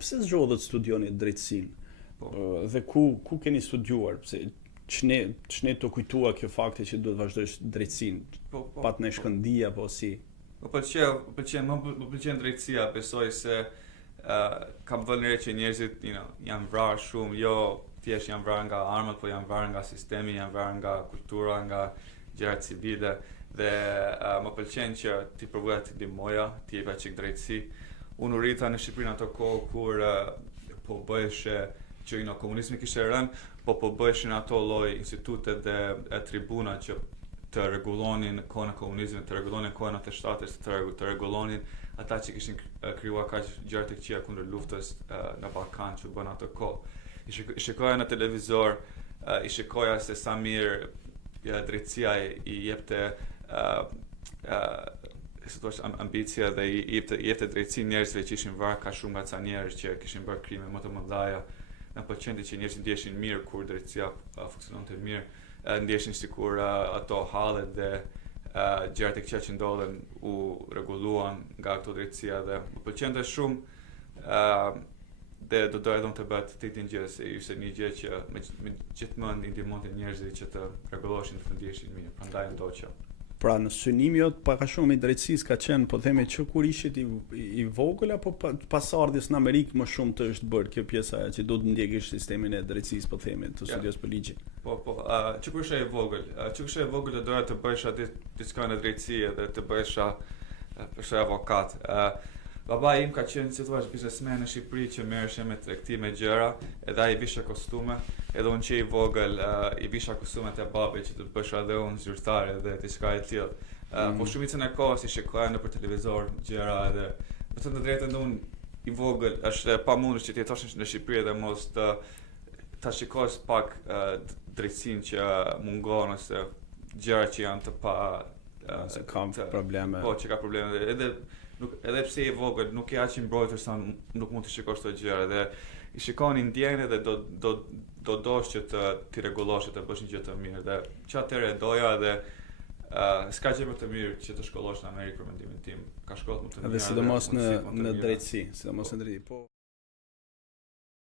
pse zgjohet studioni drejtësinë? Dhe ku keni studiuar? Pse ç'ne të kujtua kjo fakti që duhet vazhdojsh drejtësinë? Pat në shkëndija apo si? Më pëlqen drejtësia, besoj se kam vënë re që njerëzit janë vrarë shumë, jo thjesht janë vrarë nga armët, po janë vrarë nga sistemi, janë vrarë nga kultura, nga gjërat civile dhe më pëlqen që ti provoja të ndihmoja, ti jepja çik drejtësi. Unë u rrita në Shqipëri në ato kohë kur po bëheshe që komunizmi kishte rënë, po bëheshin ato lloj institute dhe tribuna që të rregullonin kohën e komunizmit, të rregullonin kohën e shtetit, të rregullonin ata që kishin krijuar kaq gjëra të këqija kundër luftës në Ballkan që bën atë kohë. I shikoja në televizor, i shikoja se sa mirë drejtësia i jepte ambicia dhe i jepte drejtësi njerëzve që ishin vrarë ka shumë nga ca njerëz që kishin bërë krime më të mëdha. Në pëlqente që njerëzit ndjeshin mirë kur drejtësia funksiononte mirë, ndjeshin sikur ato hallet dhe gjërat e këqija që ndodhen u rregulluan nga ato drejtësia dhe më pëlqente shumë dhe do doja edhe unë të bëhet të njëjtën gjë, se ishte një gjë që me gjithmonë i ndihmonte njerëzit që të rregulloheshin dhe të ndjeshin mirë, prandaj ndoqa. Pra në synimin jot pak a shumë i drejtësisë ka qenë, po themi që kur ishit i vogël apo pas ardhjes në Amerikë më shumë të është bërë kjo pjesa që do të ndjekësh sistemin e drejtësisë, po themi, të studios për ligjin. Që kur isha i vogël, do doja të bëhesha diçka në drejtësi dhe të bëhesha avokat. Baba im ka qenë, si thua, biznesmen në Shqipëri që merreshe me tregtime gjëra, edhe ai visha kostume, edhe unë që i vogël i visha kostumet e babait që të bësha edhe unë zyrtare dhe diçka e tillë. Po shumicën e kohës i shikoja nëpër televizor gjëra edhe me të drejtën unë i vogël është pamundur që të jetosh në Shqipëri dhe mos ta shikosh pak drejtësinë që mungon ose gjëra që janë të pa se kam probleme. Po, që ka probleme edhe pse i vogël nuk e aq i mbrojtur sa nuk mund të shikosh këto gjëra dhe i shikoni ndjenjën dhe do dosh që ti rregullosh të bësh një gjë të mirë dhe që atëherë doja dhe s'ka gjë më të mirë që të shkollosh në Amerikë për mendimin tim. Ka shkollë më të mira. Edhe sidomos në drejtësi,